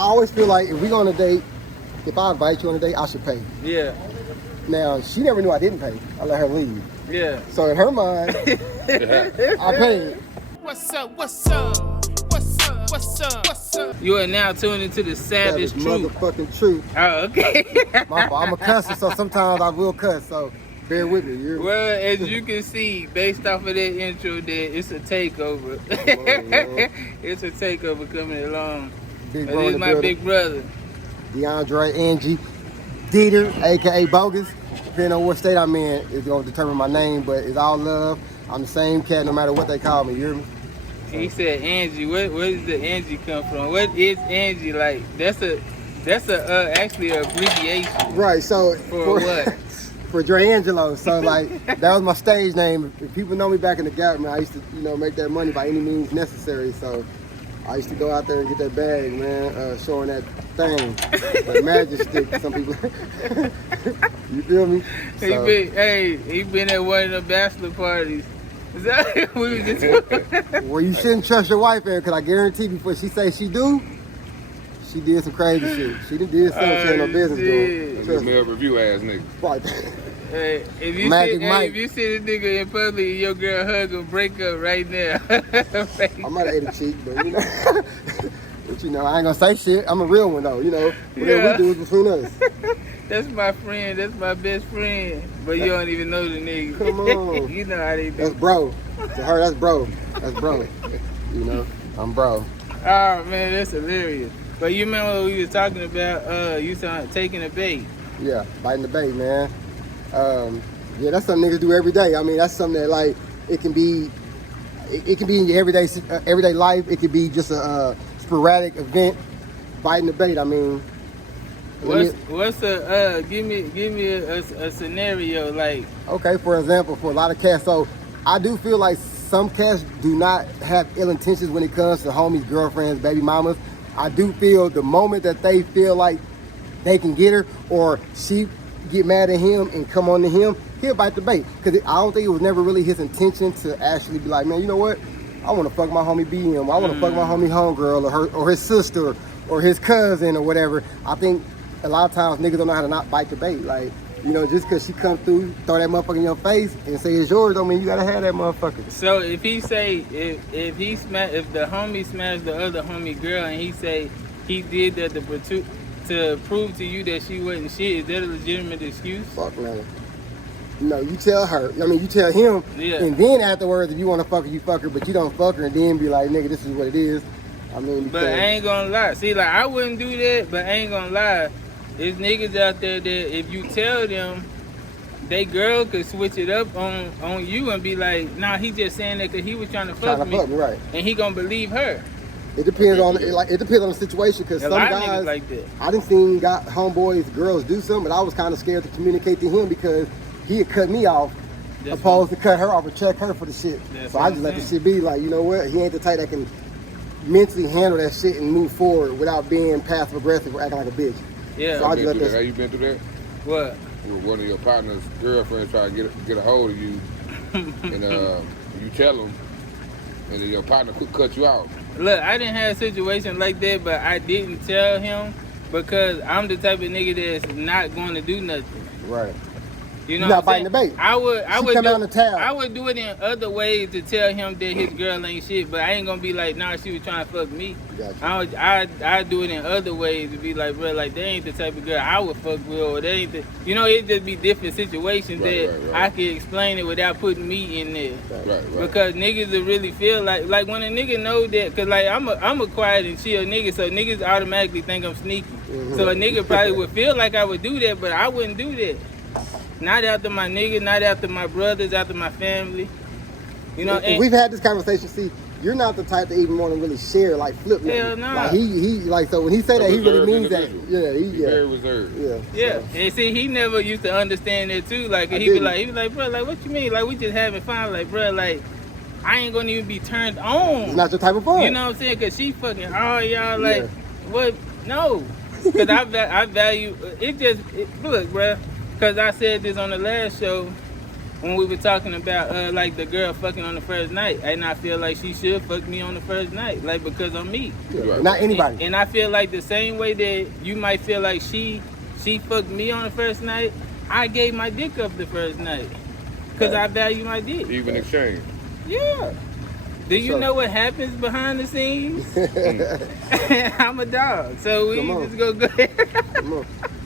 always feel like if we go on a date, if I invite you on a date, I should pay. Yeah. Now, she never knew I didn't pay. I let her leave. Yeah. So in her mind, I paid. What's up? What's up? What's up? What's up? What's up? You are now tuned into the Savage Troof. Motherfucking truth. Oh, okay. My fault. I'm a cusser, so sometimes I will cuss. So bear with me. Well, as you can see, based off of that intro, there it's a takeover. It's a takeover coming along. Big This is my big brother. DeAndre, Angie, Dieter, aka Bogus. Depending on what state I'm in, it's gonna determine my name, but it's all love. I'm the same cat no matter what they call me. You hear me? He said Angie. Where does the Angie come from? What is Angie like? That's actually an abbreviation. Right. So for what? For Dreangelo. So like that was my stage name. If people know me back in the Gap, man, I used to make that money by any means necessary. So I used to go out there and get that bag, man, showing that thing, that magic stick. Some people, you feel me? So, he been at one of the bachelor parties. Is that what we was just well, you shouldn't trust your wife, man, because I guarantee before she say she do, she did some crazy shit. She did something she had no business doing. That's a review ass nigga. Right. Hey, if you see this nigga in public and your girl hug him, break up right now. I might have ate a cheek, but you know, I ain't gonna say shit. I'm a real one though, whatever we do is between us. That's my friend, that's my best friend. But you don't even know the nigga. Come on. You know how they do. That's bro. To her, that's bro. That's bro. I'm bro. Oh man, that's hilarious. But you remember what we was talking about, you taking a bait. Yeah, biting the bait, man. Yeah, that's something niggas do every day. I mean, that's something that like it can be in your everyday life. It could be just a sporadic event. Biting the bait. I mean, give me a scenario like. Okay, for example, for a lot of cats, so I do feel like some cats do not have ill intentions when it comes to homies, girlfriends, baby mamas. I do feel the moment that they feel like they can get her or she get mad at him and come on to him, he'll bite the bait. Because I don't think it was never really his intention to actually be like, man, you know what? I want to fuck my homie BM. I want to fuck my homie homegirl or his sister or his cousin or whatever. I think a lot of times niggas don't know how to not bite the bait. Like, just because she come through, throw that motherfucker in your face and say it's yours, don't mean you got to have that motherfucker. So if he say, if the homie smashed the other homie girl and he say he did that to prove to you that she wasn't shit, is that a legitimate excuse? Fuck no. No, you tell her. I mean, you tell him. Yeah. And then afterwards, if you want to fuck her, you fuck her. But you don't fuck her and then be like, nigga, this is what it is. I mean, but I ain't gonna lie. See, like, I wouldn't do that, but I ain't gonna lie. There's niggas out there that if you tell them, they girl could switch it up on you and be like, nah, he just saying that because he was trying to fuck me. Right. And he gonna believe her. It depends on the situation, because some guys like that. I done seen homeboys, girls do something, but I was kind of scared to communicate to him because he had cut me off, opposed to cut her off or check her for the shit. So I just let the shit be. Like, you know what? He ain't the type that can mentally handle that shit and move forward without being passive aggressive or acting like a bitch. Yeah. So I just let that. Have you been through that? What? One of your partner's girlfriends try to get a hold of you, and you tell them, and then your partner could cut you out. Look, I didn't have a situation like that, but I didn't tell him because I'm the type of nigga that's not going to do nothing. Right. You know, you're not biting the bait. I would do it in other ways to tell him that his girl ain't shit, but I ain't gonna be like, nah, she was trying to fuck me. Gotcha. I do it in other ways to be like, bro, like, they ain't the type of girl I would fuck with, or they ain't the, it just be different situations that I can explain it without putting me in there. Right. Because niggas will really feel like when a nigga know that, cause like I'm a quiet and chill nigga, so niggas automatically think I'm sneaky. Mm-hmm. So a nigga probably would feel like I would do that, but I wouldn't do that. Not after my nigga, not after my brothers, after my family. And we've had this conversation. See, you're not the type to even want to really share, like flip. Hell no. Like he like, so when he say that, he really means that. Yeah, very reserved. Yeah. So. And see, he never used to understand that too. Like he be like, bro, like, what you mean? Like, we just having fun. Like, bro, like, I ain't gonna even be turned on. It's not your type of fun. You know what I'm saying? Cause she fucking all y'all like, what? No. Cause I value it. Look, bro. Because I said this on the last show, when we were talking about like the girl fucking on the first night, and I feel like she should fuck me on the first night, like because I'm me. Yeah. Not anybody. And I feel like the same way that you might feel like she fucked me on the first night, I gave my dick up the first night because I value my dick. Even exchange. Yeah. Do you know what happens behind the scenes? I'm a dog, so we just go ahead.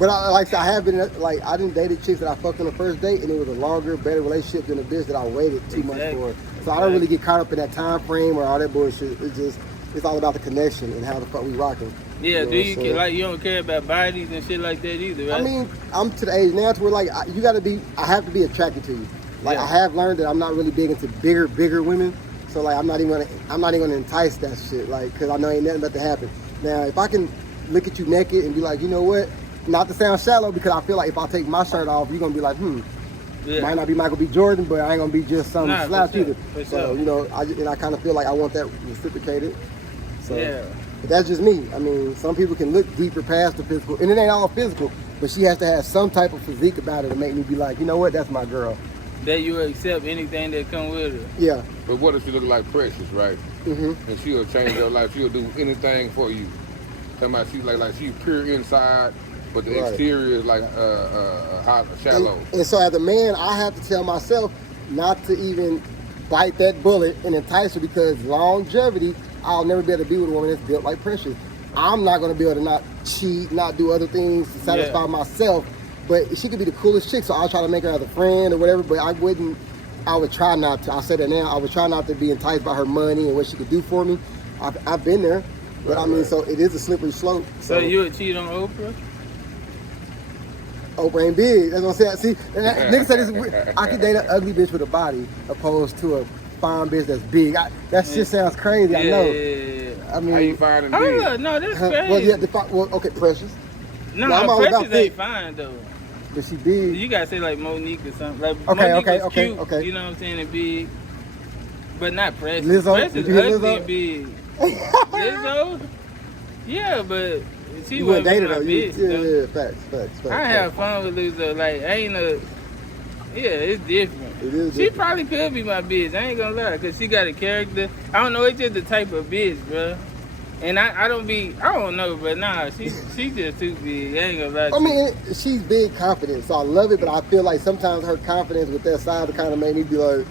But I have been like I didn't dated chicks that I fucked on the first date, and it was a longer, better relationship than a bitch that I waited 2 months for. So I don't really get caught up in that time frame or all that bullshit. It's all about the connection and how the fuck we rocking. Yeah, you do you like you don't care about bodies and shit like that either, right? I mean, I'm to the age now to where like I have to be attracted to you. Like I have learned that I'm not really big into bigger women. So like I'm not even gonna entice that shit, like, cause I know ain't nothing about to happen. Now if I can look at you naked and be like, you know what, not to sound shallow, because I feel like if I take my shirt off, you're gonna be like, might not be Michael B. Jordan, but I ain't gonna be just some slouch either. So you know, I kind of feel like I want that reciprocated. So, but that's just me. I mean, some people can look deeper past the physical, and it ain't all physical, but she has to have some type of physique about it to make me be like, you know what, that's my girl. That you accept anything that come with her. Yeah. But what if she look like Precious, right? Mm-hmm. And she'll change your life. She'll do anything for you. Talking about she's like she's pure inside, but the exterior is like hot, shallow. And so as a man, I have to tell myself not to even bite that bullet and entice her, because longevity, I'll never be able to be with a woman that's built like Precious. I'm not going to be able to not cheat, not do other things to satisfy myself. But she could be the coolest chick, so I'll try to make her as a friend or whatever, but I would try not to. I'll say that now. I would try not to be enticed by her money and what she could do for me. I've been there. But I mean, so it is a slippery slope. So you would cheat on Oprah? Oprah ain't big. That's what I'm saying. See, niggas say this is weird. I could date an ugly bitch with a body opposed to a fine bitch that's big. That shit sounds crazy, I know. I mean, how you finding big? No, that's crazy. Okay, Precious. No, Precious ain't fine though. But she big. You gotta say like Monique or something. Like okay, Monique was cute, you know what I'm saying, and big. But not Precious. Lizzo? Precious ugly and big. Lizzo? Yeah, but she wasn't dated my her. bitch. Yeah, facts. I have fun with Lizzo. Like, it's different. It is she probably could be my bitch. I ain't gonna lie, cause she got a character. I don't know. It's just the type of bitch, bro. And I don't know, but nah, she just too big. I ain't gonna lie. I mean, she's big confident, so I love it, but I feel like sometimes her confidence with that side kind of made me be like,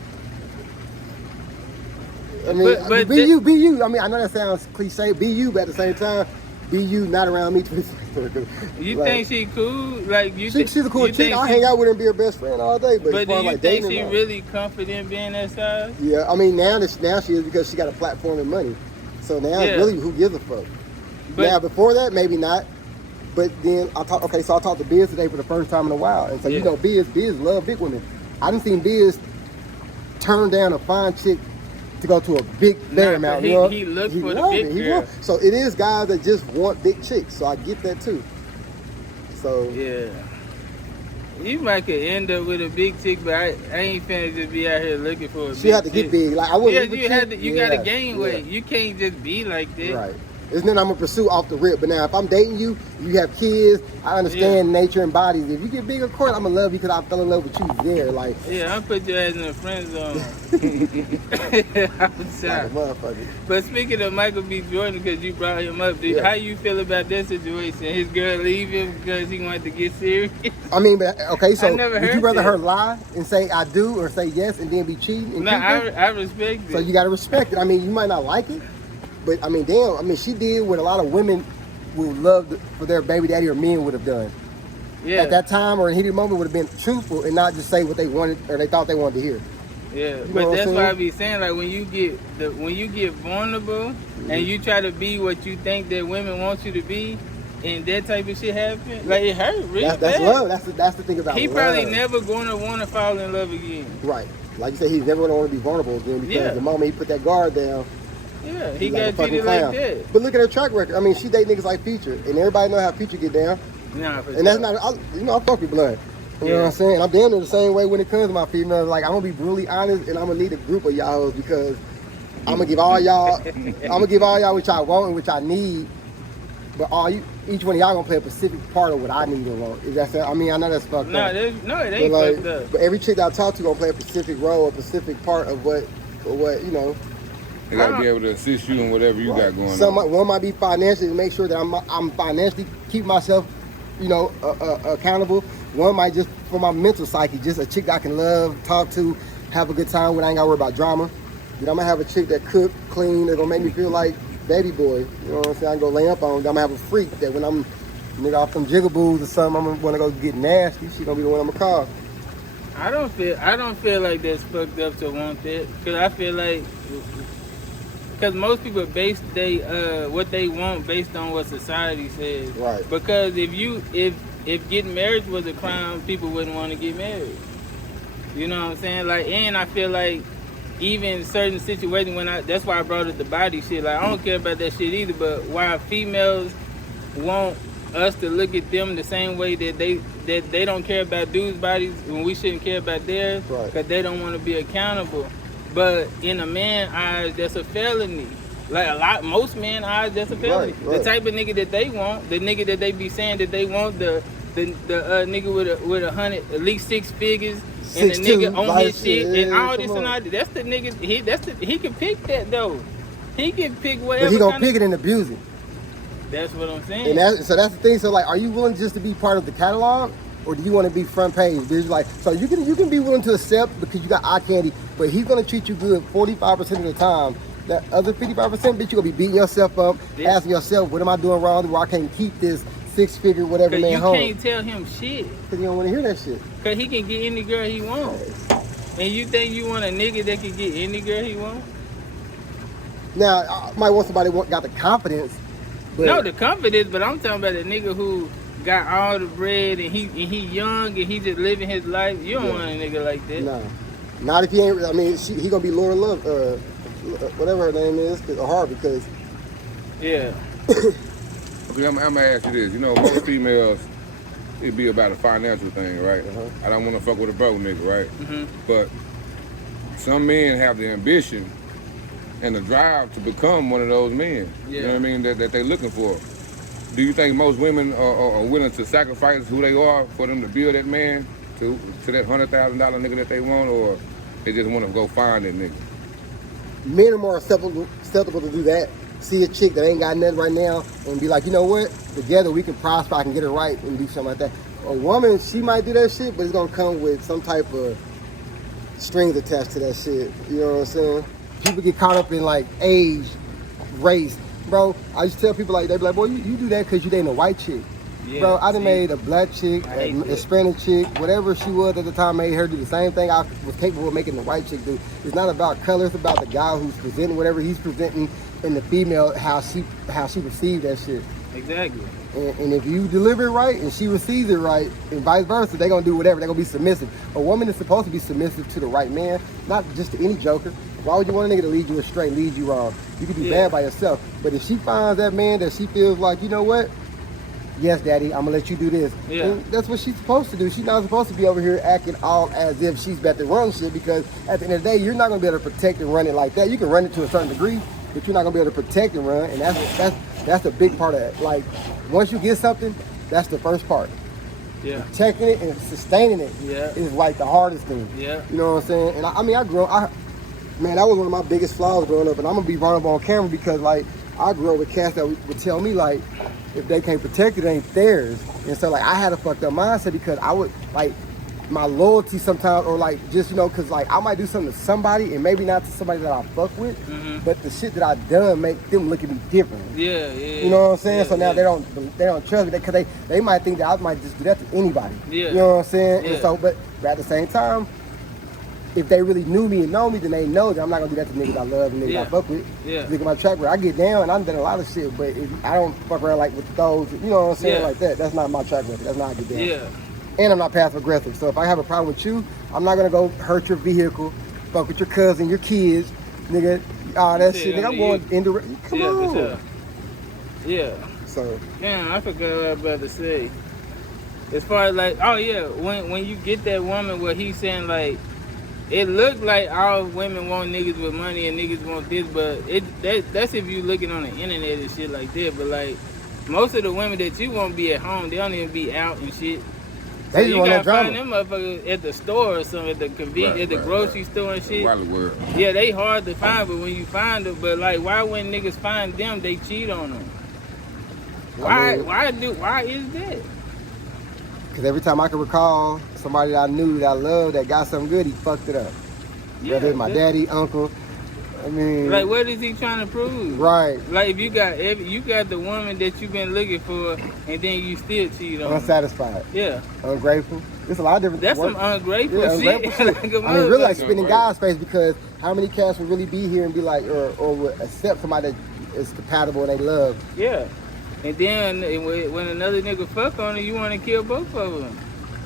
I mean, but be you. I mean, I know that sounds cliche, be you, but at the same time, be you, not around me 24/7. You think she cool? Like she's a cool chick. I hang out with her and be her best friend all day. But do you like think she really confident being that size? Yeah, I mean now she is, because she got a platform and money. So now it's really who gives a fuck. Now before that, maybe not. But then I talked to Biz today for the first time in a while. And so you know, Biz love big women. I didn't see Biz turn down a fine chick to go to a big bear mountain. He looked for the big girl. So it is guys that just want big chicks. So I get that too. So yeah. You might could end up with a big chick, but I ain't finna just be out here looking for a big chick. She had to get big. Like I wouldn't. You gotta gain weight. You can't just be like that. Right. It's nothing I'm gonna pursue off the rip. But now if I'm dating you, you have kids, I understand nature and bodies. If you get big, of course I'm gonna love you because I fell in love with you there. Like I'm put your ass in a friend zone. I'm sorry. Like a motherfucker. But speaking of Michael B. Jordan, because you brought him up, dude, how you feel about that situation? His girl leave him because he wanted to get serious? I mean, but okay, so would you rather that. her lie and say I do or say yes and then be cheating? And no, I respect it. So you gotta respect it. I mean, you might not like it, but I mean, damn. I mean, she did what a lot of women would love for their baby daddy or men would have done. Yeah. At that time or in heated moment would have been truthful and not just say what they wanted or they thought they wanted to hear. Yeah, but that's why I be saying, like, when you get vulnerable and you try to be what you think that women want you to be, and that type of shit happen, like, it hurt really that's bad. Love. That's the thing about love. He probably never going to want to fall in love again. Right. Like you said, he's never going to want to be vulnerable again because the moment he put that guard down, he got treated like that. But look at her track record. I mean, she date niggas like Future, and everybody know how Future get down. Nah, for and that's not, I fuck with blood. You know what I'm saying? I'm damn near the same way when it comes to my females. Like, I'm gonna be brutally honest, and I'm gonna need a group of y'all because I'm gonna give all y'all what y'all want and what y'all need. But each one of y'all gonna play a specific part of what I need and want. Is that fair? I mean, I know that's fucked up. It ain't But fucked up. But every chick that I talk to gonna play a specific role, a specific part of what you know. They gotta be able to assist you in whatever you got going on. One might be financially to make sure that I'm financially keep myself, you know, accountable. One might just for my mental psyche, just a chick that I can love, talk to, have a good time with. I ain't gotta worry about drama. Then I'm gonna have a chick that cook, clean, that's gonna make me feel like baby boy. You know what I'm saying? I can go lay up on. I'm gonna have a freak that when I'm nigga off them jigaboos or something, I'm gonna wanna go get nasty. She gonna be the one I'm gonna call. I don't feel like that's fucked up to want that. Cause I feel like, cause most people base what they want based on what society says. Right. Because if getting married was a crime, people wouldn't want to get married. You know what I'm saying? Like, and I feel like even certain situations that's why I brought up the body shit. Like, I don't care about that shit either. But why females want us to look at them the same way that they don't care about dudes' bodies when we shouldn't care about theirs, because they don't want to be accountable. But in a man's eyes, that's a felony. Like most men's eyes, that's a felony. Right. The type of nigga that they want, the nigga that they be saying that they want, the nigga with at least 6 figures. And the nigga on his shit and all this and all that. That's the nigga. He can pick that though. He can pick whatever. But he gonna pick it and abuse it. That's what I'm saying. And so that's the thing. So like, are you willing just to be part of the catalog, or do you want to be front page? There's like, so you can be willing to accept because you got eye candy, but he's gonna treat you good 45% of the time. That other 55%, bitch, you gonna be beating yourself up, asking yourself, what am I doing wrong? Where I can't keep this 6-figure whatever man home. You can't tell him shit. Cause he don't want to hear that shit. Cause he can get any girl he wants. And you think you want a nigga that can get any girl he wants? Now, I might want somebody got the confidence. But no, the confidence, but I'm talking about a nigga who got all the bread and he young and he just living his life. You don't want a nigga like that. No. Not if he ain't, I mean, he gonna be Laura Love, whatever her name is, or her, because. Yeah. Okay, I'm gonna ask you this. You know, most females, it be about a financial thing, right? I don't want to fuck with a broke nigga, right? But some men have the ambition and the drive to become one of those men. You know what I mean? That they're looking for. Do you think most women are willing to sacrifice who they are for them to build that man to that $100,000 nigga that they want, or they just want to go find that nigga? Men are more acceptable to do that. See a chick that ain't got nothing right now and be like, you know what? Together we can prosper. I can get it right and do something like that. A woman, she might do that shit, but it's gonna come with some type of strings attached to that shit. You know what I'm saying? People get caught up in like age, race. Bro, I used to tell people like, they be like, boy, you do that because you dating a white chick. Yeah, bro, I done made a black chick, a Hispanic chick, whatever she was at the time, made her do the same thing I was capable of making the white chick do. It's not about color, it's about the guy who's presenting whatever he's presenting, and the female, how she received that shit. Exactly. And if you deliver it right and she receives it right, and vice versa, they're gonna do whatever, they're gonna be submissive. A woman is supposed to be submissive to the right man, not just to any joker. Why would you want a nigga to lead you astray, lead you wrong? You can be bad by yourself. But if she finds that man that she feels like, you know what? Yes, daddy, I'm gonna let you do this. And that's what she's supposed to do. She's not supposed to be over here acting all as if she's about to run shit, because at the end of the day, you're not gonna be able to protect and run it like that. You can run it to a certain degree, but you're not gonna be able to protect and run, and that's a big part of it. Like, once you get something, that's the first part. Yeah. Protecting it and sustaining it is like the hardest thing. Yeah. You know what I'm saying? And man, that was one of my biggest flaws growing up, and I'm gonna be vulnerable on camera because like I grew up with cats that would tell me like, if they can't protect it, it ain't theirs. And so like I had a fucked up mindset because I would like my loyalty sometimes, or like just, you know, cause like I might do something to somebody and maybe not to somebody that I fuck with, but the shit that I done make them look at me differently. You know what I'm saying? So now they don't trust me because they might think that I might just do that to anybody. You know what I'm saying? And so, but at the same time, if they really knew me and know me, then they know that I'm not gonna do that to niggas I love and niggas I fuck with. Look at my track record. I get down and I've done a lot of shit, but I don't fuck around like with those, you know what I'm saying, like that. That's not my track record. That's not how I get down. And I'm not passive aggressive. So if I have a problem with you, I'm not gonna go hurt your vehicle, fuck with your cousin, your kids, nigga, all that shit. Nigga, I'm going indirect. Come on. So. Damn, I forgot what I was about to say. As far as like, when you get that woman where he's saying like, it looked like all women want niggas with money and niggas want this, but that's if you looking on the internet and shit like that. But like, most of the women that you want to be at home, they don't even be out and shit. So They just you want gotta that find them motherfuckers at the store or something, at the grocery store and shit. Around the world. Yeah, they hard to find, but when you find them, but like, why when niggas find them, they cheat on them? Why is that? Because every time I can recall somebody that I knew that I loved that got something good, he fucked it up. Yeah, Whether it's my daddy, uncle, I mean, like, what is he trying to prove? right? Like, if you got the woman that you've been looking for, and then you still cheat on her. Unsatisfied, Yeah, ungrateful. There's a lot of different. that's work. some ungrateful Yeah, shit. ungrateful shit. Like a I mean, really, like motherfucker. spitting in God's face, because how many cats would really be here and be like, or would accept somebody that is compatible and they love? Yeah, and then when another nigga fuck on her, you want to kill both of them.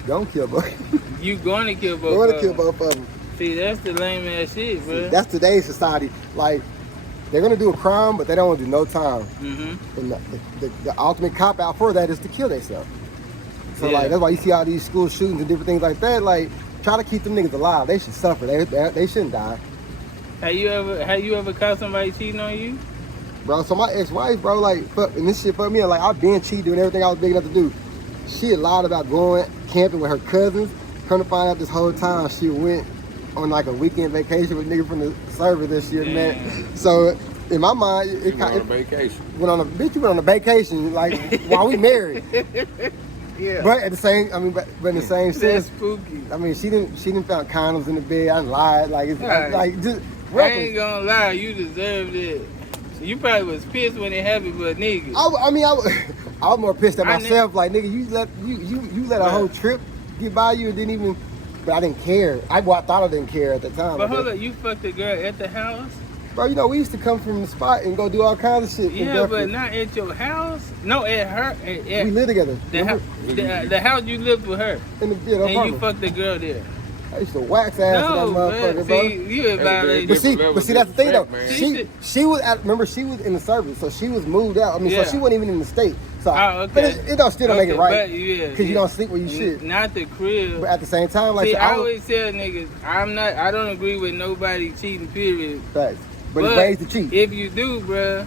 Don't kill both. You gonna kill both. You want to of kill them. both of them. See, that's the lame ass shit, bro. That's today's society. Like, they're gonna do a crime, but they don't want to do no time. Mm-hmm. And the ultimate cop out for that is to kill themselves. So Yeah. like that's why you see all these school shootings and different things like that. Like, try to keep them niggas alive. They should suffer. They shouldn't die, Have you ever caught somebody cheating on you? bro. So my ex-wife, bro, like, fuck, and this shit fucked me up. Like, I've been cheating, doing everything I was big enough to do. She had lied about going camping with her cousins. Come to find out, this whole time she went on like a weekend vacation with nigga from the service this year, man. So in my mind, You went on a vacation. you went on a vacation, like, while we married. Yeah. But at the same, I mean, but in the same That's sense, spooky. I mean, she didn't found condoms in the bed. I lied, like, it's Right. like just I reckless. ain't gonna lie, you deserved it. You probably was pissed when it happened, but nigga. I was more pissed at I myself. Like, nigga, you let a whole trip get by you and didn't even. But I didn't care. I thought I didn't care at the time. But hold up, you fucked a girl at the house? Bro, you know, we used to come from the spot and go do all kinds of shit. in Yeah, Bedford. but not at your house. No, at her. At We lived together. the, house, the house you lived with her, In the and you apartment. fucked the girl there. I used to wax ass No, to that motherfucker, man. bro. See, you had violated. But see, that's the thing though. Man. She was remember, she was in the service, so she was moved out. I mean, Yeah. so she wasn't even in the state. So, Oh, but okay. it don't still don't make it right, But, yeah, because you don't sleep where you should. Not the crib. But at the same time, like, See, so I was- always tell niggas, I don't agree with nobody cheating, period. facts. But it's ways to cheat. If you do, bruh,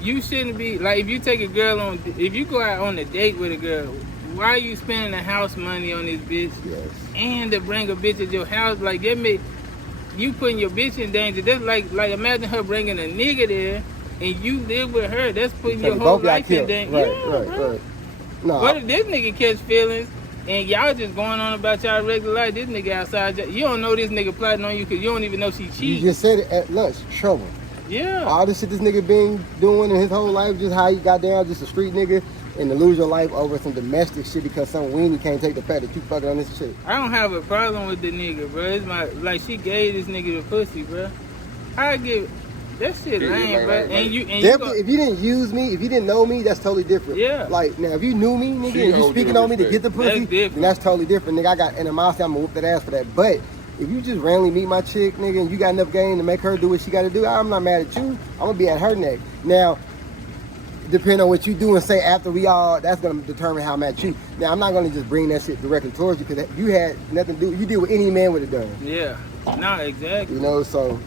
you shouldn't be, like, if you take a girl if you go out on a date with a girl, why are you spending the house money on this bitch? Yes. And to bring a bitch at your house, like, that make you putting your bitch in danger. That's like imagine her bringing a nigga there and you live with her. That's putting your Taking whole both y'all life in killed. danger. Right, Yeah, right, bro. right. No, What if this nigga catch feelings and y'all just going on about y'all regular life? This nigga outside, you don't know this nigga plotting on you because you don't even know she you cheating. just said it at lunch. Trouble. Yeah. All this shit this nigga been doing in his whole life, just how he got down, just a street nigga, and to lose your life over some domestic shit because some weenie can't take the fact that you fucking on this shit. I don't have a problem with the nigga, bro. It's like she gave this nigga the pussy, bro. I give that shit Yeah, lame, bro. like- And you Definitely, if you didn't use me, if you didn't know me, that's totally different. Yeah. Like, now, if you knew me, nigga, She and you owed you speaking on me to respect. get the pussy, That's different. then that's totally different, nigga. I got animosity, I'm gonna whoop that ass for that. But if you just randomly meet my chick, nigga, and you got enough game to make her do what she gotta do, I'm not mad at you. I'm gonna be at her neck. Now, depending on what you do and say after that's gonna determine how I'm at you. Now, I'm not gonna just bring that shit directly towards you, because you had nothing to do, you did what any man would have done. yeah, nah, exactly, You know, so,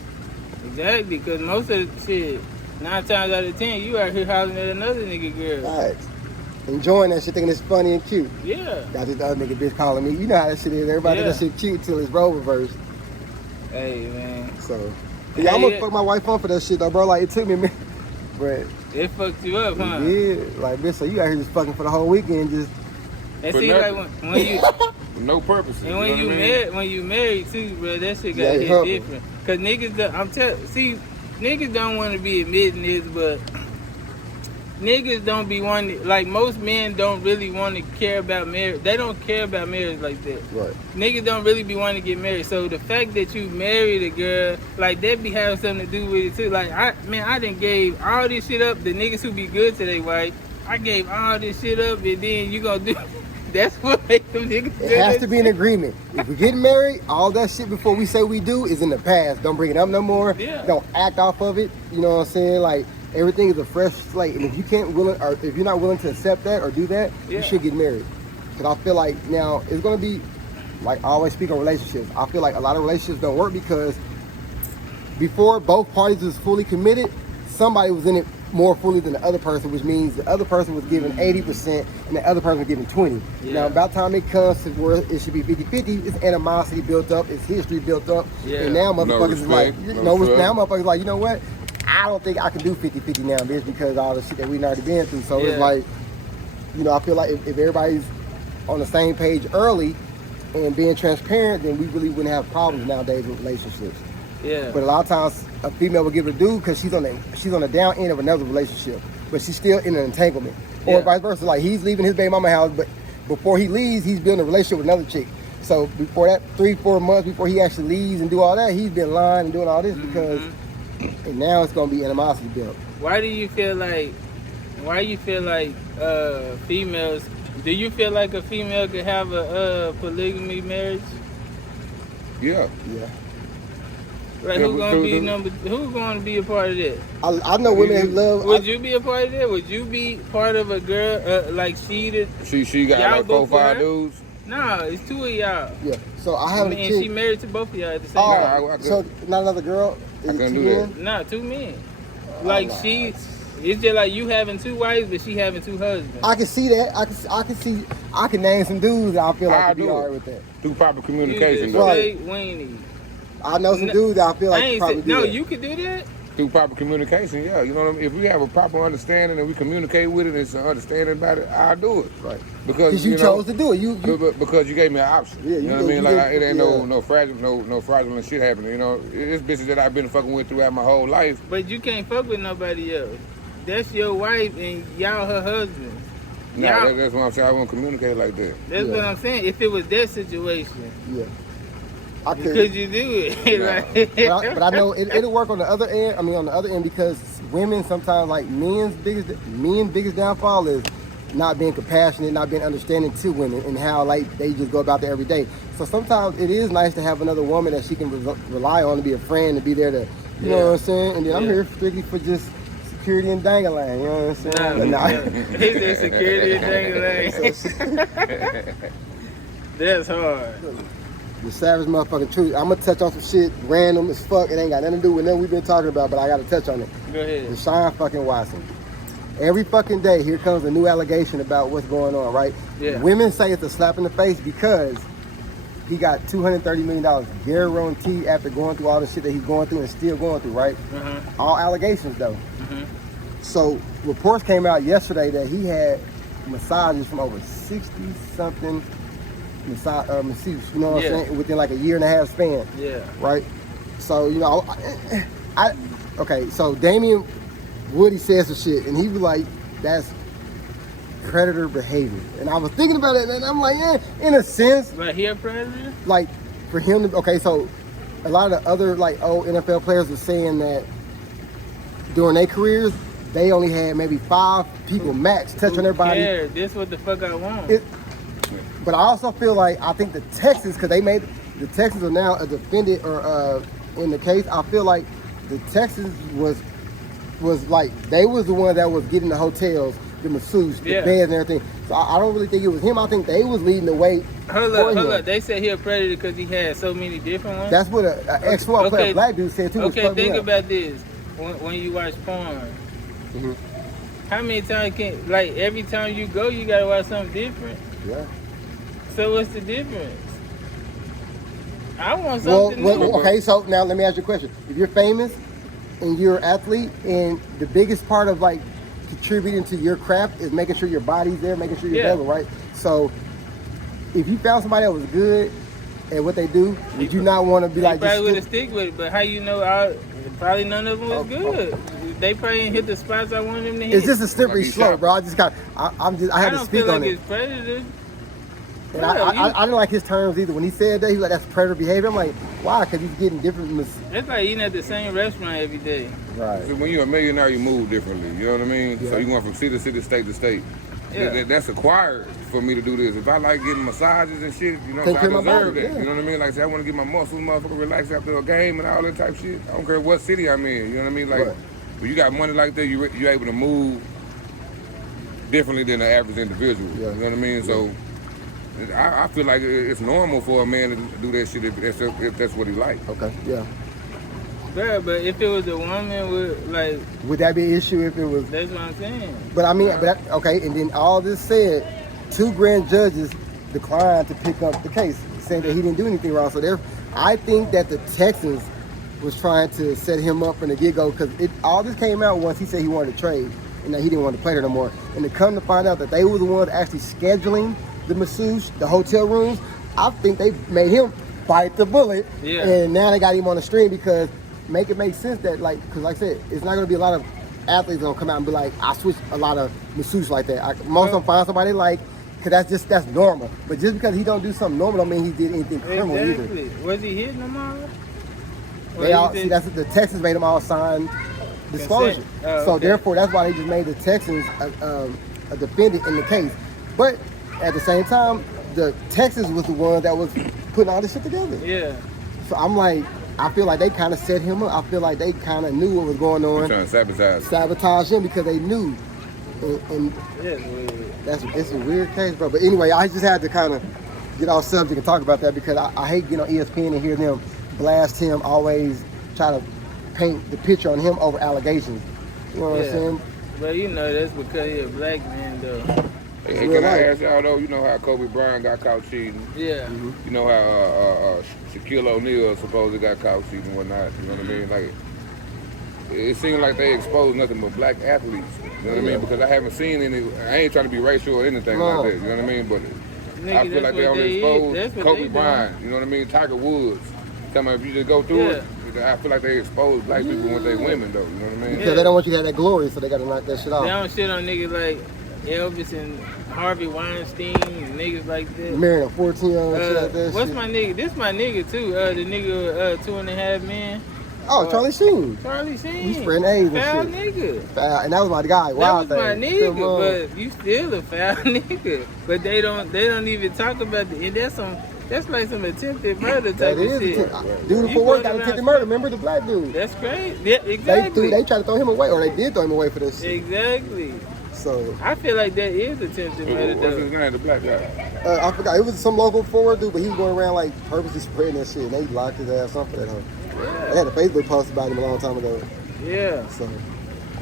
exactly. Because most of the shit, 9 times out of 10, you out here hollering at another nigga girl. facts. Enjoying that shit, thinking it's funny and cute. Yeah. Got this other nigga bitch calling me. You know how that shit is. Everybody Yeah. think that shit cute till it's role reversed. Hey, man, So, yeah, I'm Hey, gonna fuck my wife on for that shit though, bro. Like, it took me a minute, but it fucked you up, huh? yeah, like, bitch, so you out here just fucking for the whole weekend, just And For see, like nothing. when you With no purpose. and when you married too, bro, that shit got Yeah, hit huh. different. Cause niggas don't want to be admitting this, but niggas don't be wanting, like, most men don't really want to care about marriage. They don't care about marriage like that. right. Niggas don't really be wanting to get married. So the fact that you married a girl, like, that be having something to do with it too. Like, I done gave all this shit up. The niggas who be good to their wife, I gave all this shit up, and then you gonna do. That's what make them niggas. It has to be an agreement. If we get married, all that shit before we say we do is in the past. Don't bring it up no more. Yeah. Don't act off of it. You know what I'm saying? Like, everything is a fresh slate. And if you can't or if you're not willing to accept that or do that, Yeah. you should get married. Because I feel like now it's gonna be, like, I always speak on relationships. I feel like a lot of relationships don't work because before both parties was fully committed, somebody was in it more fully than the other person, which means the other person was given 80% and the other person was given 20. Yeah. Now, about the time it comes to where it should be 50-50, it's animosity built up, it's history built up, Yeah. and now motherfuckers is like, now motherfuckers like, you know what? I don't think I can do 50-50 now, bitch, because of all the shit that we've already been through. So it's like, you know, I feel like if everybody's on the same page early and being transparent, then we really wouldn't have problems nowadays with relationships. Yeah. But a lot of times a female will give it a dude because she's on the down end of another relationship, but she's still in an entanglement. Or vice versa, like he's leaving his baby mama house, but before he leaves, he's building a relationship with another chick. So before that, 3-4 months before he actually leaves and do all that, he's been lying and doing all this because, and now it's gonna be animosity built. Why do you feel like females? Do you feel like a female could have a polygamy marriage? Yeah. Yeah. Like Yeah, who's gonna be a part of that? I know women who love. Would you be a part of that? Would you be part of a girl like she got y'all like 4-5 dudes? No, it's 2 of y'all. Yeah. So I have a And chick. she married to both of y'all at the same time. I could- So not another girl. I Is it couldn't two do that. men? No, 2 men. Like no. it's just like you having 2 wives, but she having 2 husbands. I can see that. I can name some dudes that I feel like I could be do. alright with that. Through proper You communication, just though. Right. straight weenie. I know some No, dudes that I feel like I could ain't probably say, do no, that. you could do that. Through proper communication, yeah. You know what I mean? If we have a proper understanding and we communicate with it and it's an understanding about it, I'll do it. Right. Because you chose to do it. You because you gave me an option. Yeah, you know you what I mean? did- Like it ain't yeah. no fraudulent shit happening. You know, it's bitches that I've been fucking with throughout my whole life. But you can't fuck with nobody else. That's your wife and y'all her husband. No, Y'all- that's what I'm saying. I won't communicate like that. That's Yeah. what I'm saying. If it was that situation, yeah. I could. could you do it? No. Like- But I know it'll work on the other end. I mean, on the other end, because women sometimes, like men's biggest downfall is not being compassionate, not being understanding to women, and how like they just go about their every day. So sometimes it is nice to have another woman that she can rely on to be a friend, to be there to, you know what I'm saying. And then I'm Yeah. here strictly for just security and dangling. You know what I'm saying? Nah, But he said security and dang. That's hard. The savage motherfucking truth. I'm gonna touch on some shit random as fuck. It ain't got nothing to do with nothing we've been talking about, but I gotta touch on it. Go ahead. Deshaun fucking Watson. Every fucking day, here comes a new allegation about what's going on, right? Yeah. Women say it's a slap in the face because he got $230 million guaranteed after going through all the shit that he's going through and still going through, right? All allegations, though. So reports came out yesterday that he had massages from over 60-something masseuse, you know what I'm saying, within like a 1.5 year span. Yeah. Right? So, you know, okay, so Damian Woody said some shit, and he was like, that's predator behavior. And I was thinking about it, and I'm like, in a sense, But he a predator? like, for him to, okay, so a lot of the other, like, old NFL players are saying that during their careers, they only had maybe 5 people max touch on their body. Yeah, this what the fuck I want. But I also feel like, I think the Texans, because the Texans are now a defendant or in the case, I feel like the Texans was like, they was the one that was getting the hotels, the masseuse, the beds and everything. So I don't really think it was him. I think they was leading the way. Hold up. They said he a predator because he had so many different ones? That's what an ex-football player, black dude, said too. Okay, think about this. When you watch porn, how many times every time you go, you gotta watch something different? Yeah. So what's the difference? I want something new. Okay, so now let me ask you a question. If you're famous and you're an athlete, and the biggest part of like contributing to your craft is making sure your body's there, making sure you're available, right? So if you found somebody that was good at what they do, would you not want to be like? They probably would have stick with it, but how you know? Probably none of them was good. They probably didn't hit the spots I wanted them to hit. It's just a slippery slope, bro. I had to speak on it. I don't feel like it's predator. And I didn't like his terms either. When he said that, he was like, that's predator behavior. I'm like, why? Because he's getting different. It's like eating at the same restaurant every day. Right. So when you're a millionaire, you move differently. You know what I mean? Yeah. So you going from city to city, state to state. Yeah. That's acquired for me to do this. If I like getting massages and shit, you know, Take I care of my deserve body, that. yeah. You know what I mean? Like, say, I want to get my muscles, motherfucker, relax after a game and all that type shit. I don't care what city I'm in. You know what I mean? Like, Right. when you got money like that, you're able to move differently than the average individual. Yeah. You know what I mean? So I feel like it's normal for a man to do that shit if that's what he like. Okay, yeah. Bro, but if it was a woman with like, Would that be an issue if it was? that's what I'm saying. But I mean, okay. And then all this said, 2 grand judges declined to pick up the case, saying that he didn't do anything wrong. So I think that the Texans was trying to set him up from the get-go because all this came out once he said he wanted to trade and that he didn't want to play there no more. And to come to find out that they were the ones actually scheduling the masseuse, the hotel rooms, I think they made him bite the bullet. Yeah. And now they got him on the stream because make sense that because like I said, it's not going to be a lot of athletes going to come out and be like, I switched a lot of masseuse like that. Most of them find somebody like, because that's normal. But just because he don't do something normal don't mean he did anything criminal either. Was he hitting them all? That's what the Texans made them all sign disclosure. Oh, so okay. therefore, that's why they just made the Texans a defendant in the case. But at the same time, the Texans was the one that was putting all this shit together. Yeah. So I'm like, I feel like they kind of set him up. I feel like they kind of knew what was going on. They're trying to sabotage him because they knew. And That's weird. it's a weird case, bro. But anyway, I just had to kind of get off subject and talk about that because I hate getting on ESPN and hear them blast him, always try to paint the picture on him over allegations. You know what I'm saying? But you know that's because he's a black man though. Hey, can I ask y'all though, you know how Kobe Bryant got caught cheating? Yeah. Mm-hmm. You know how Shaquille O'Neal supposedly got caught cheating and whatnot, you know what I mean? Like, it seemed like they exposed nothing but black athletes, you know what I mean? Because I haven't seen any, I ain't trying to be racial or anything like that, you know what I mean? But Nigga, I feel like they only exposed Kobe Bryant, you know what I mean? Tiger Woods. Tell me if you just go through it, I feel like they expose black people when they women though, you know what I mean? Because they don't want you to have that glory, so they got to knock that shit off. They don't shit on niggas like Elvis and Harvey Weinstein and niggas like that. Marrying a 14-year-old and shit like that. What's shit. my nigga? This my nigga too. The nigga 2.5 Men. Oh, Charlie Sheen. Charlie Sheen. He's spreading AIDS Foul and shit. nigga. Foul. And that was my guy. Wild That was my thing. Come on. nigga, but you still a foul nigga. But they don't even talk about the. And that's like some attempted murder type That of is shit. dude You for work going got around attempted murder. Remember the black dude? That's crazy. Yeah, exactly. They tried to throw him away, or they did throw him away for this shit. Exactly. So I feel like that is attempted murder. What's though. his name, the black guy? I forgot. It was some local forward dude, but he was going around like purposely spreading that shit, and they locked his ass up for that. They had a Facebook post about him a long time ago. Yeah. So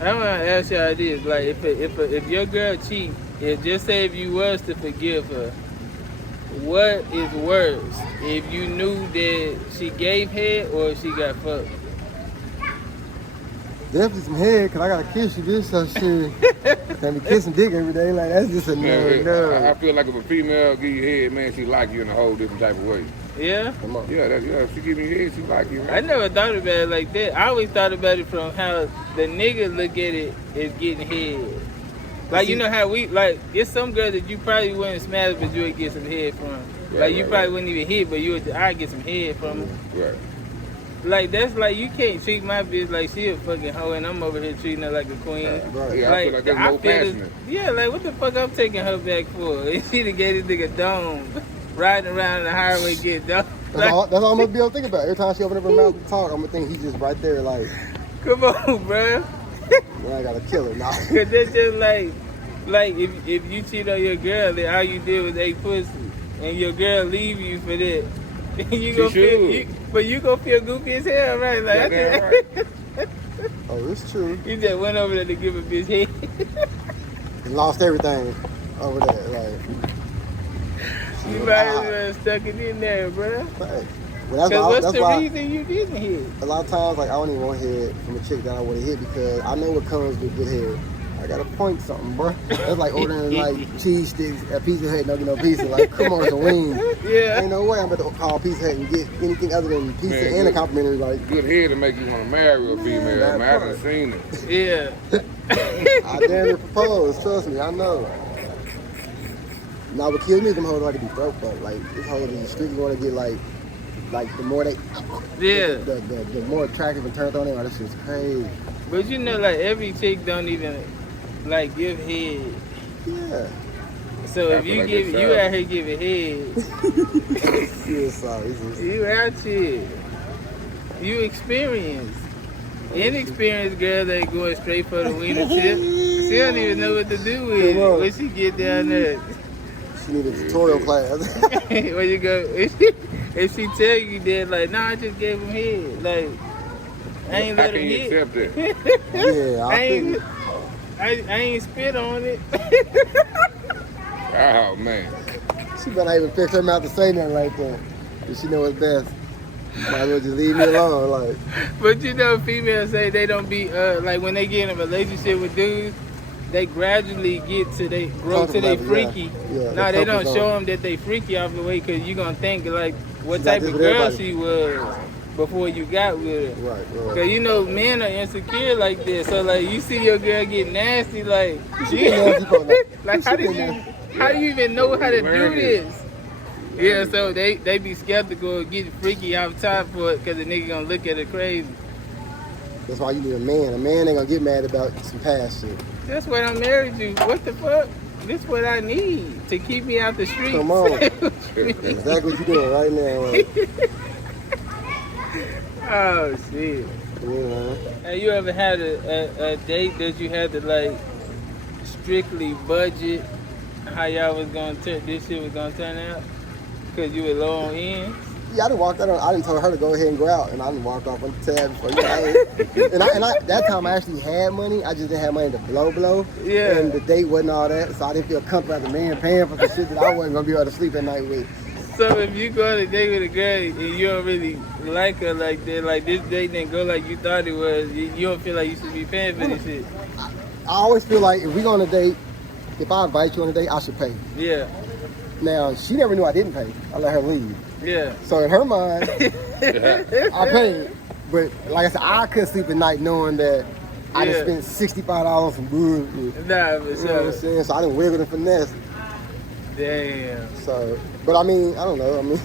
I want to ask y'all this: like, if your girl cheat, just say if you was to forgive her, what is worse? If you knew that she gave head or she got fucked? definitely some head, cause I gotta kiss you, bitch. So shit, can't be kissing dick every day. Like that's just a no. I feel like if a female give you head, man, she like you in a whole different type of way. Yeah? Come on. Yeah, if she give you head, she like you. Man. I never thought about it like that. I always thought about it from how the nigga look at it as getting head. Like, you know how we, like, it's some girls that you probably wouldn't smash, but you would get some head from. Like, you probably wouldn't even hit, but I'd get some head from her. Right. Like, that's like, you can't treat my bitch like she a fucking hoe, and I'm over here treating her like a queen. Right. Yeah, I feel like that's more passionate. Yeah, like, what the fuck I'm taking her back for? And she done gave this nigga dome, riding around the highway getting dome. That's all I'm gonna be able to think about. Every time she open up her mouth to talk, I'm gonna think he's just right there, like, Come on, bro. man, I gotta kill her now. Cause that's just like if you cheat on your girl, then all you did was ate pussy, and your girl leave you for that, you gonna feel goofy as hell, right? Like, Right. Oh, it's true. you just went over there to give a bitch head. He lost everything over there, like. You might as well stuck it in there, bro. Right. Well, Cause that's why reason you didn't hit? a lot of times, like, I don't even want head from a chick that I want to hit because I know what comes with good head. I gotta point something, bro. That's like ordering like cheese sticks at Pizza Hut and don't get no pizza. Like, come on, it's a wing. Yeah. Ain't no way I'm about to call Pizza Hut and get anything other than pizza Man, and a complimentary. Like, Good head to make you want to marry a female. that Man, I part. done seen it. Yeah. I damn near propose. Trust me, I know. Now, what kills me is them hoes like to be broke, but like this hoe is strictly going to get like the more they, Yeah. the more attractive and turned on they are. This shit's crazy. But you know, like, every chick don't even like give head. Yeah. So I if feel you like give, it's you sad. out here giving head, Yeah, sorry. It's just- you out here. You experienced. Inexperienced girl ain't going straight for the wiener tip. She don't even know what to do with it Come on. when she get down there. She need a tutorial class. When you go, if she tell you that, like, nah, I just gave him head. Like, I ain't How let can him you hit. accept that? Yeah, I think. I ain't spit on it. Oh man. She better not even fix her mouth to say nothing like that. Cause she know what's best. Might as well just leave me alone. Like, But you know, females say they don't be like when they get in a relationship with dudes, they gradually grow to they Comfort freaky. level, yeah. No, The they don't comfort show zone. them that they freaky off the way, because you gonna think like what She type like of this with girl everybody. she was before you got with her. right. Cause you know men are insecure like this, so like you see your girl get nasty, like get nasty for that. like how She do get you nasty. even know how to do Learn it. this? Yeah, so they be skeptical of getting freaky off top for it, because the nigga gonna look at it crazy. That's why you need a man. A man ain't gonna get mad about some past shit. That's what I married you. What the fuck? This what I need to keep me out the streets. Come on. Exactly what you doing right now. Like, Oh shit. yeah. Have you ever had a date that you had to like strictly budget how y'all was gonna this shit was gonna turn out? Cause you were low on ends? Yeah, I done walked out. I done told her to go ahead and go out, and I done walked off on the tab before. That time I actually had money. I just didn't have money to blow. Yeah. And the date wasn't all that, so I didn't feel comfortable as a man paying for some shit that I wasn't gonna be able to sleep at night with. So if you go on a date with a girl and you don't really like her like that, like this date didn't go like you thought it was, you don't feel like you should be paying for this shit. I always feel like if we go on a date, if I invite you on a date, I should pay. Yeah. Now, she never knew I didn't pay. I let her leave. Yeah. So in her mind, I paid. But like I said, I couldn't sleep at night knowing that I Yeah. just spent $65 on some bullshit. Nah, for You know what I'm sure. saying? So I didn't wiggle and finesse. Damn. So, but I mean, I don't know. I mean,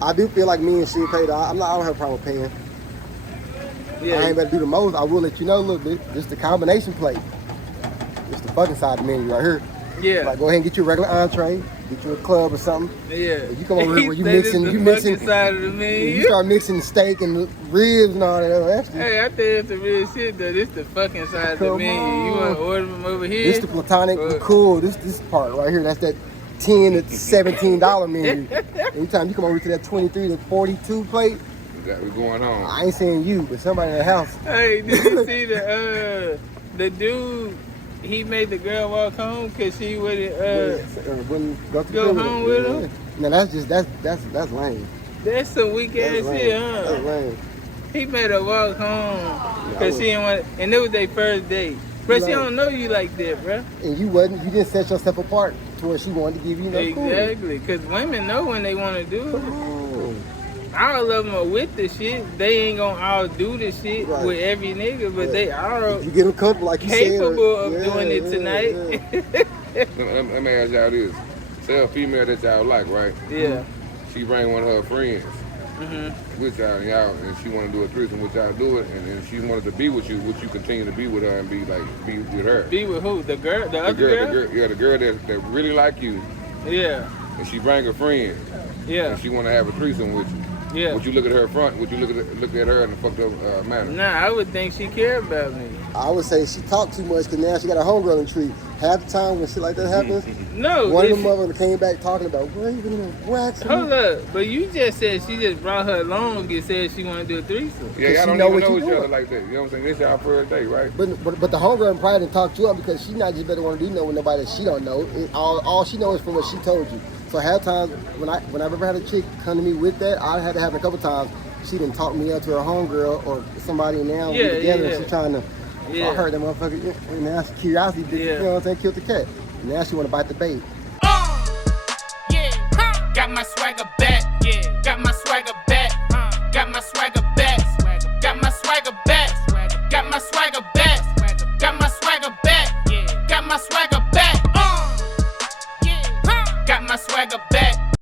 I do feel like me and she paid. I don't have a problem paying. Yeah. I ain't better do the most. I will let you know, look, this the combination plate. It's the fucking side of the menu right here. Yeah. Like, go ahead and get you a regular entree, get you a club or something. Yeah. You come over here where you He said mixing, it's you the mixing. fucking side of the menu. You start mixing steak and ribs and all that other extra. Hey, I think it's the real shit though. This the fucking side of the Come menu. You on. wanna order them over here? This the platonic, the cool. This part right here. That's that $10 to $17 menu. Anytime you come over to that 23 to 42 plate, That was going on. I ain't saying you, but somebody in the house. Hey, did you see the dude? He made the girl walk home because she wouldn't. Wouldn't go go home with him? No, that's just that's lame. That's some weak ass That's lame. shit, That's huh? lame. He made her walk home because she didn't want, and it was their first date. Bro, she Right. don't know you like that, bro. And you didn't set yourself apart to where she wanted to give you no cool. Exactly, because women know when they want to do it. Come on. All of them are with the shit. They ain't gonna all do the shit Right. with every nigga, but Yeah. they are You get them comfortable like you said. capable of Yeah, doing it yeah, tonight. yeah. Let me ask y'all this. Say a female that y'all like, right? Yeah. She bring one of her friends Mm-hmm. with y'all, and she want to do a threesome with y'all, do it, and then she wanted to be with you. Would you continue to be with her and be with her? Be with who? The girl? The other girl? The girl that really like you, Yeah. and she bring her friend, Yeah. and she want to have a threesome with you. Yeah. Would you look at her front? Would you look at her in a fucked up manner? Nah, I would think she care about me. I would say she talked too much because now she got a homegirl in the tree. Half the time when shit like that happens, No. one of if them motherfuckers came back talking about, well, you been waxing. Hold up, but you just said she just brought her along and said she want to do a threesome. Yeah, y'all she don't know even what know you each other doing. like that. You know what I'm saying? This y'all first date, right? But the homegirl probably didn't talk you up because she not just better want to do know with nobody that she don't know. All she knows is from what she told you. So half times when I've ever had a chick come to me with that, I had to happen a couple times. She didn't talk me up to her homegirl or somebody now we together. Yeah. She trying to. Yeah. I heard that motherfucker. And now she curiosity did. Yeah. You know what I'm saying? Killed the cat. Now she want to bite the bait. Yeah, got my swagger back. Yeah,